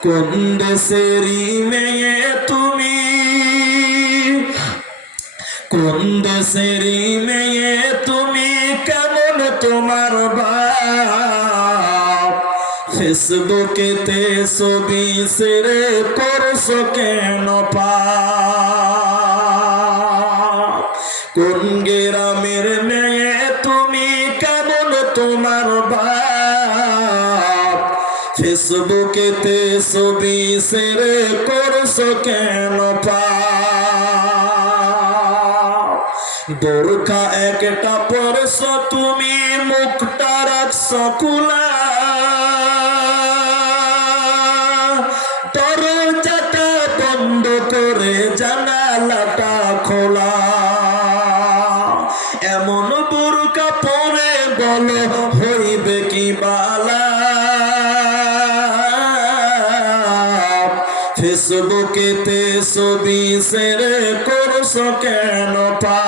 কোন মেয়ে তুমি? কোন মেয়ে তুমি? কেমন তোমার বাপ? ফেসবুকেতে ছবি সেরে করছ কেন পাপ? কোন গ্রামের মেয়ে তুমি? কেমন তোমার বাপ? ফেসবুকেতে ছবি সেরে করছ কেন পাপ বোরখা একটা পরশ তুমি মুখটা রাখছ কুলা দরজাটা বন্ধ করে জানালাটা খোলা। এমন বোরকা পরে বলো, হইবে কি বালা ফেসবুকেতে ছবি সেরে করছ কেন পা?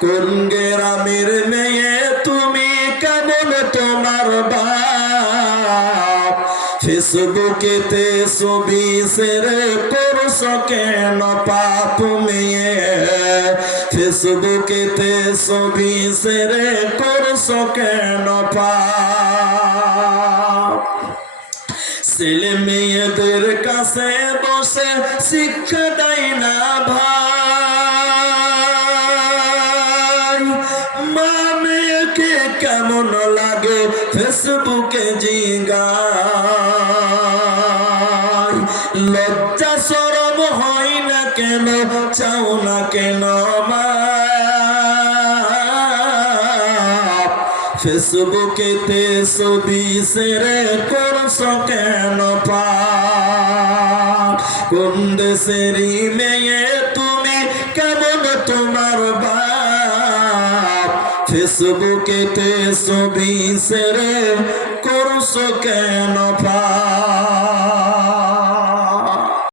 কোন গ্রামের মেয়ে তুমি কেমন তোমার বাপ ফেসবুকেতে ছবি সেরে করছ কেন পাপ মেয়ে ফেসবুকেতে ছবি সেরে করছ কেন পাপ ছেলে মেয়েদের কাছে বসে শিক্ষা দেয় না ভাই। মা মেয়েকে কেমন লাগে ফেসবুকে জিগায় লজ্জা সরম হয় না কেন, চাও না কেন মা ফেসবুকেতে ছবি সেরে করছ কেন কোন দেশের মেয়ে তুমি কেমন তোমার বাপ? ফেসবুকেতে ছবি সেরে করছ কেন পাপ